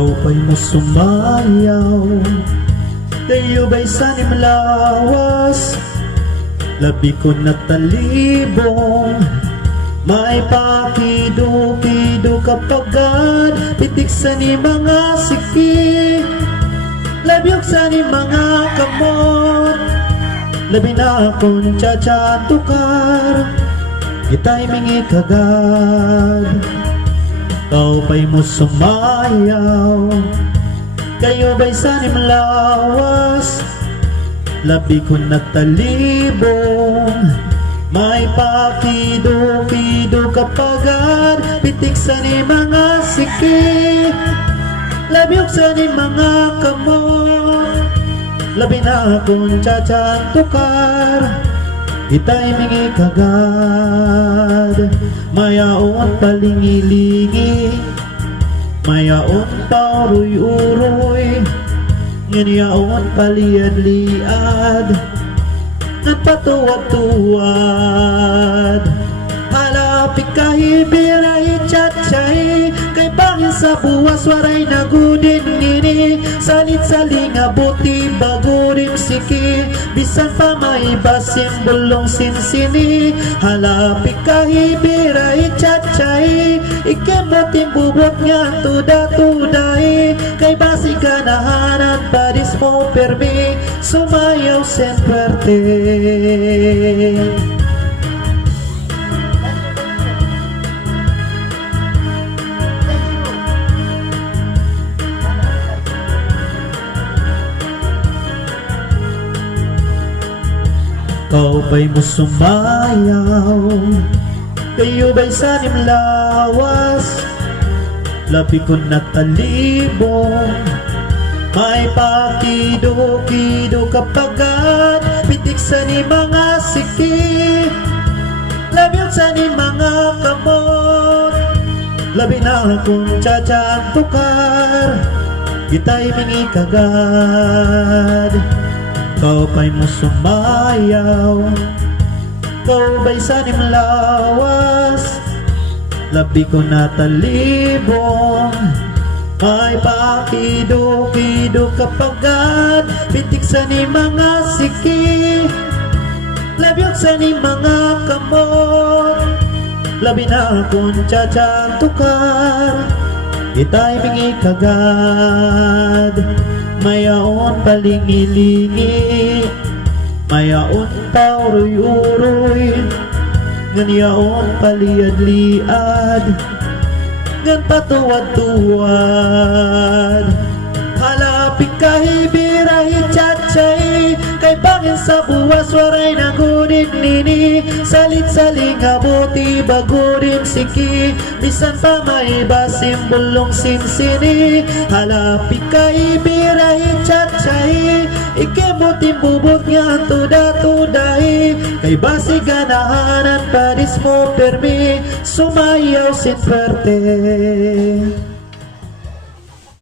Ikaw pa'y musumayaw, kayo ba'y sanim lawas, labi ko na talibong, may pakido-kido kapagad, pitik sa ni mga siki, labyog sa ni mga kamot, labi na akong tsa-tsa-tukar, ita'y mingi kagad. Ikaw pa'y musumayaw, kayo ba'y sanim lawas, labi ko na talibong, may pakido-kido kapagad, pitik sa ni mga siki, labyog sa ni mga kamot, labi na akong tsa-tsa-tukar, ita'y mingi kagad. Mayaon palingilingi, mayaon pa uroy-uroy, nginiyaon paliad-liad, nagpatuwad-tuwad. Halapit kahibiray tsatsay, kay bangin sa buwas waray nagudin nini, salit-saling abuti bagurim siki, bisan pa may basim bulong sinsini. Halapit kahibiray tsatsay, ikemotin bubot nga tuda-tuday, kay basi ganahanan padis mo permi, sumayaw sen puerte. Ikaw ba'y musumayaw, kayo ba'y sanim lawas, labi ko na talibong, may pakido-kido kapagad, pitik sa ni mga siki, labyog sa ni mga kamot, labi na akong tsa-tsa-tukar, ita'y mingi kagad. Ikaw pa'y musumayaw, ikaw ba'y sanim lawas, labi ko na talibong, may pakido-kido kapagad, pitik sa ni mga siki, labyog sa ni mga kamot, labi na akong tsa-tsa-tukar, ita'y mingi kagad. Mayaon palingilingi, mayaon pa uroy-uroy, nganiyaon paliad-liad, ngan patuwad-tuwad. Halapit kahibiray tsatsay, kay bangin sa buwas waray nagudin nini, salit-saling abuti bagurim siki, bisan pa may basim bulong sinsini. Halapit kahibiray tsatsay, ikemotin bubot nga tuda-tuday, kay basi ganahanan padis mo permi, sumayaw sin puerte.